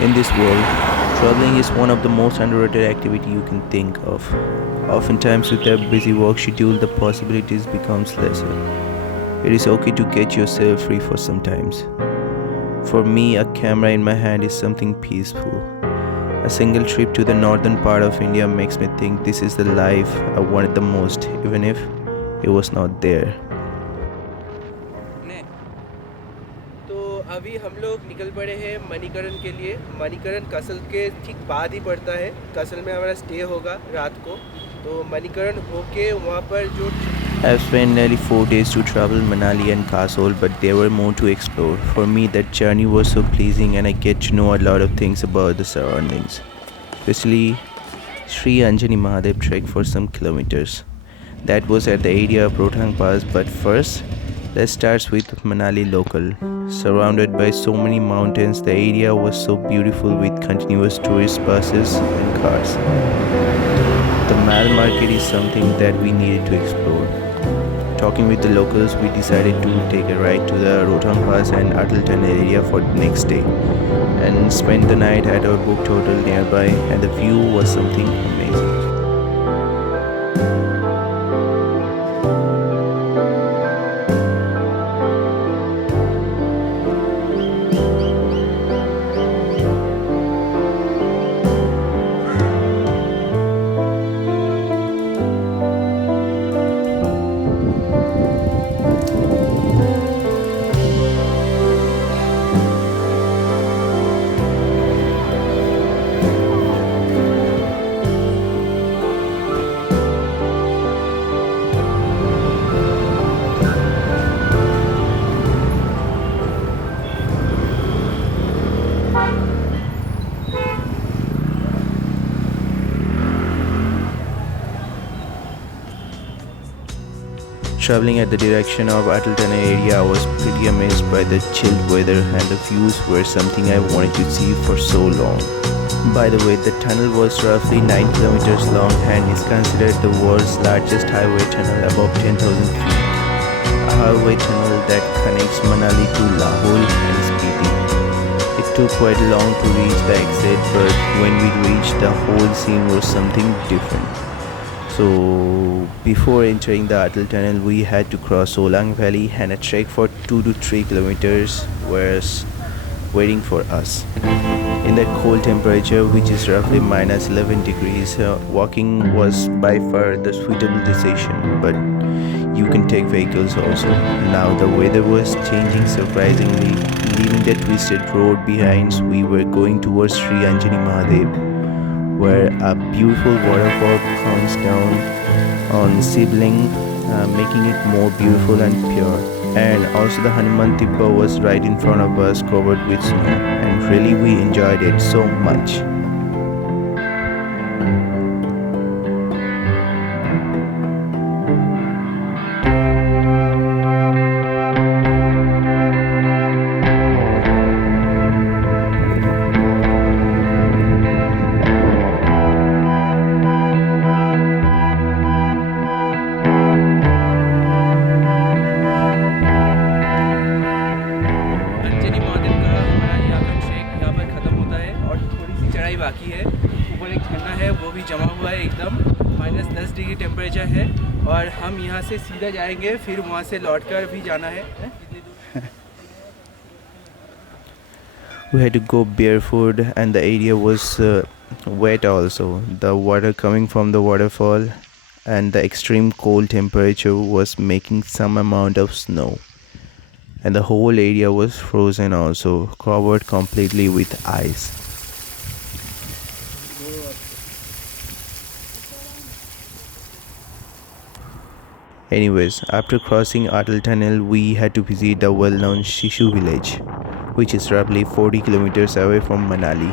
In this world, traveling is one of the most underrated activity you can think of. Oftentimes with a busy work schedule, the possibilities becomes lesser. It is okay to get yourself free for some times. For me, a camera in my hand is something peaceful. A single trip to the northern part of India makes me think this is the life I wanted the most, even if it was not there. ने तो अभी हम लोग निकल पड़े हैं मणिकरण के लिए। मणिकरण कसल के ठीक बाद ही पड़ता है। कसल में हमारा स्टे होगा रात को। तो मणिकरण होके वहाँ पर जो I've spent nearly 4 days to travel Manali and Kasole, but there were more to explore. For me, that journey was so pleasing and I get to know a lot of things about the surroundings. Especially Sri Anjani Mahadev trek for some kilometers. That was at the area of Rotang Pass, but first, let's start with Manali local. Surrounded by so many mountains, the area was so beautiful with continuous tourist buses and cars. The Mal market is something that we needed to explore. Talking with the locals, we decided to take a ride to the Rotang Pass and Atal tunnel area for the next day and spend the night at our booked hotel nearby, and the view was something amazing. Traveling at the direction of Atal tunnel area, I was pretty amazed by the chilled weather, and the views were something I wanted to see for so long. By the way, the tunnel was roughly 9 kilometers long and is considered the world's largest highway tunnel above 10,000 feet. A highway tunnel that connects Manali to Lahul and Spiti. It took quite long to reach the exit, but when we reached, the whole scene was something different. So before entering the Atal tunnel, we had to cross Solang Valley, and a trek for 2 to 3 kilometers was waiting for us. In that cold temperature, which is roughly minus 11 degrees, walking was by far the suitable decision, but you can take vehicles also. Now the weather was changing surprisingly. Leaving the twisted road behind, we were going towards Sri Anjani Mahadev, where a beautiful waterfall comes down on sibling, making it more beautiful and pure. And also the Hanuman Tibba was right in front of us, covered with snow, and really we enjoyed it so much. Anjani Mahadev का हमारा यहाँ का track यहाँ पर ख़त्म होता है और थोड़ी सी चढ़ाई बाकी है। ऊपर एक झरना है, वो भी जमा हुआ है, एकदम माइनस 10 डिग्री टेम्परेचर है और हम यहाँ से सीधा जाएंगे, फिर वहाँ से लौट कर भी जाना है। कितनी दूर? We had to go barefoot, and the area was wet also. The water coming from the waterfall and the extreme cold temperature was making some amount of snow. And the whole area was frozen also, covered completely with ice. Anyways, after crossing Atal tunnel, we had to visit the well-known Sissu village, which is roughly 40 kilometers away from Manali.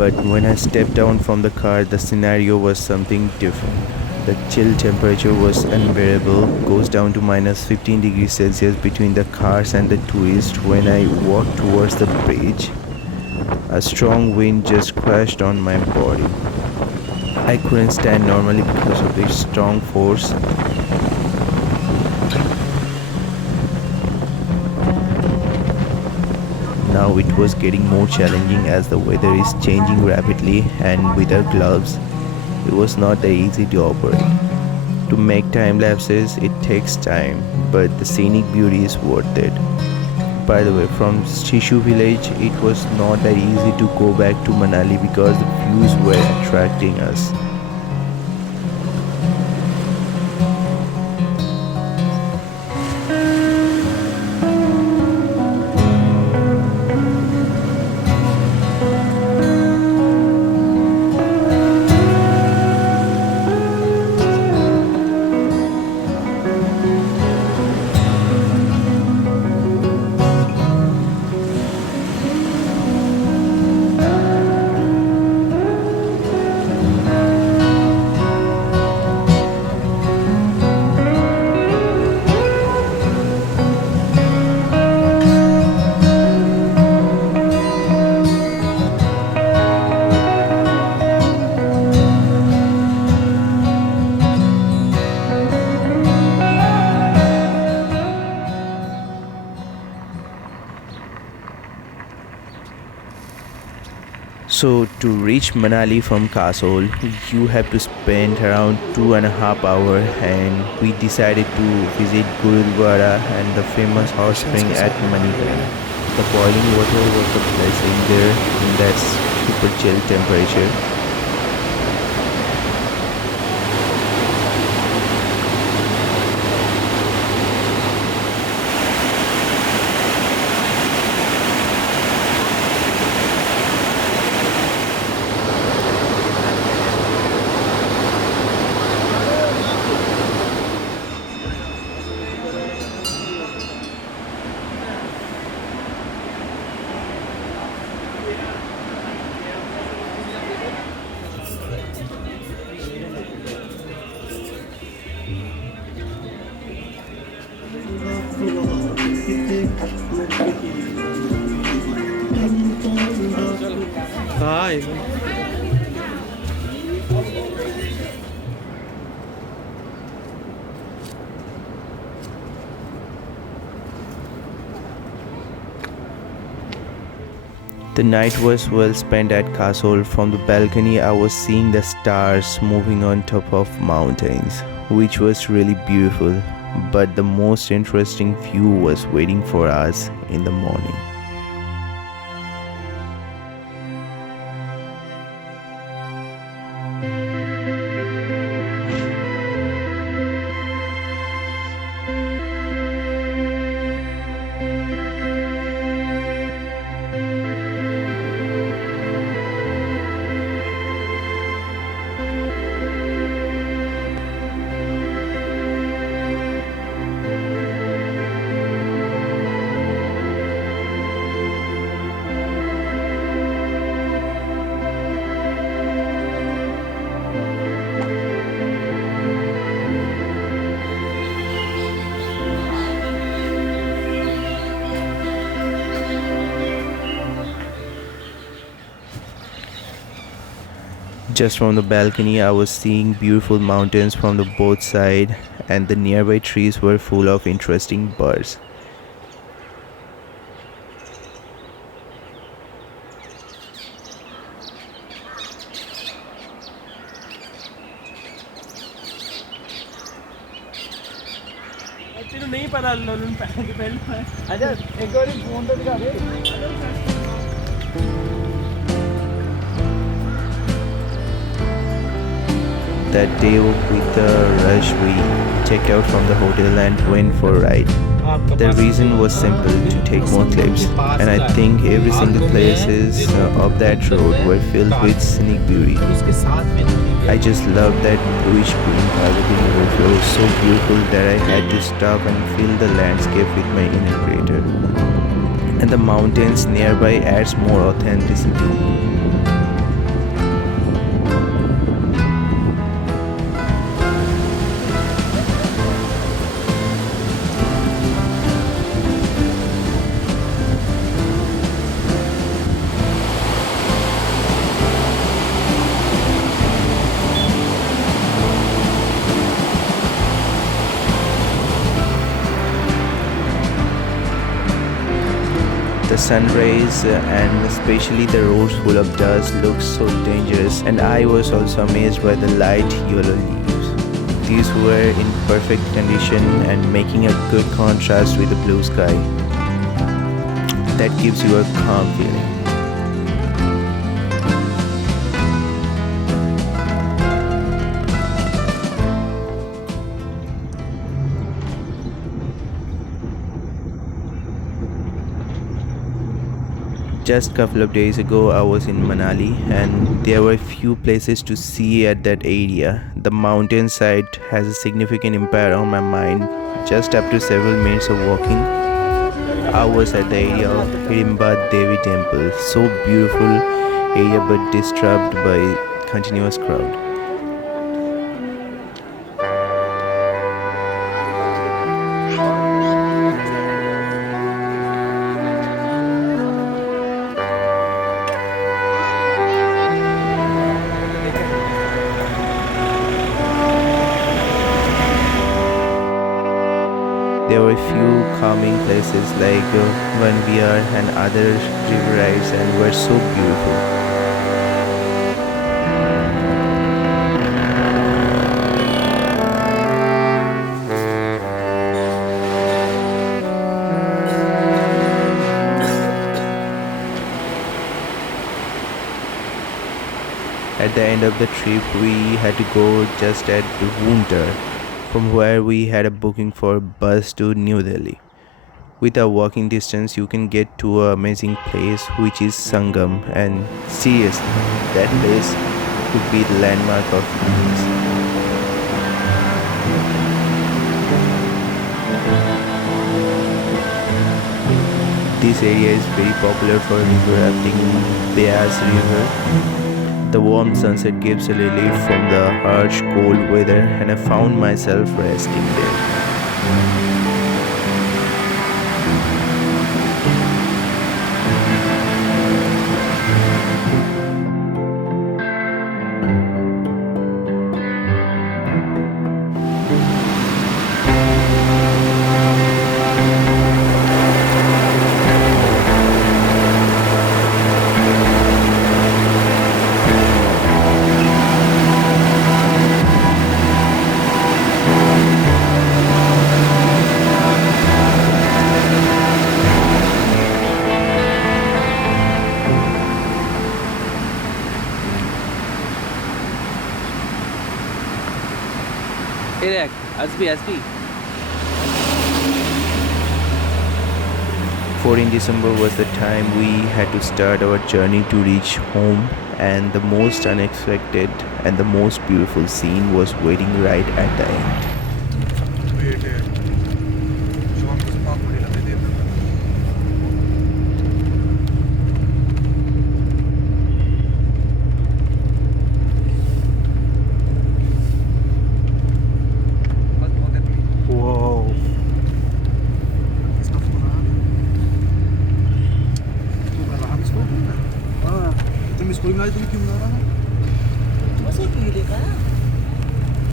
But when I stepped down from the car, the scenario was something different. The chill temperature was unbearable, goes down to minus 15 degrees Celsius between the cars and the tourists. When I walked towards the bridge, a strong wind just crashed on my body. I couldn't stand normally because of its strong force. Now it was getting more challenging as the weather is changing rapidly, and without gloves, it was not that easy to operate. To make time lapses, it takes time, but the scenic beauty is worth it. By the way, from Sissu village, it was not that easy to go back to Manali because the views were attracting us. So to reach Manali from Kasole, you have to spend around 2.5 hours, and we decided to visit Gurudwara and the famous hot spring at Manikaran. The boiling water was a blessing there in that super chill temperature. The night was well spent at Kasole. From the balcony, I was seeing the stars moving on top of mountains, which was really beautiful. But the most interesting view was waiting for us in the morning. Just from the balcony, I was seeing beautiful mountains from the both sides, and the nearby trees were full of interesting birds. नहीं पता loan पहले अच्छा एक बार phone तो दिखा दे That day with the rush, we checked out from the hotel and went for a ride. The reason was simple, to take more clips, and I think every single places of that road were filled with scenic beauty. I just loved that bluish green Parvati river. It was so beautiful that I had to stop and feel the landscape with my inner creator. And the mountains nearby adds more authenticity. The sun rays and especially the roads full of dust looked so dangerous, and I was also amazed by the light yellow leaves. These were in perfect condition and making a good contrast with the blue sky. That gives you a calm feeling. Just a couple of days ago, I was in Manali, and there were a few places to see at that area. The mountainside has a significant impact on my mind. Just after several minutes of walking, I was at the area of Hirimba Devi Temple. So beautiful area, but disturbed by continuous crowd. There were a few calming places like Vanviar and other river rides and were so beautiful. At the end of the trip, we had to go just at Bhuntar, from where we had a booking for a bus to New Delhi. With a walking distance, you can get to an amazing place which is Sangam, and seriously, that place could be the landmark of this. This area is very popular for river rafting, Beas River. The warm sunset gives a relief from the harsh cold weather, and I found myself resting there. এই দেখ আসবি আসবি 14 December was the time we had to start our journey to reach home, and the most unexpected and the most beautiful scene was waiting right at the end.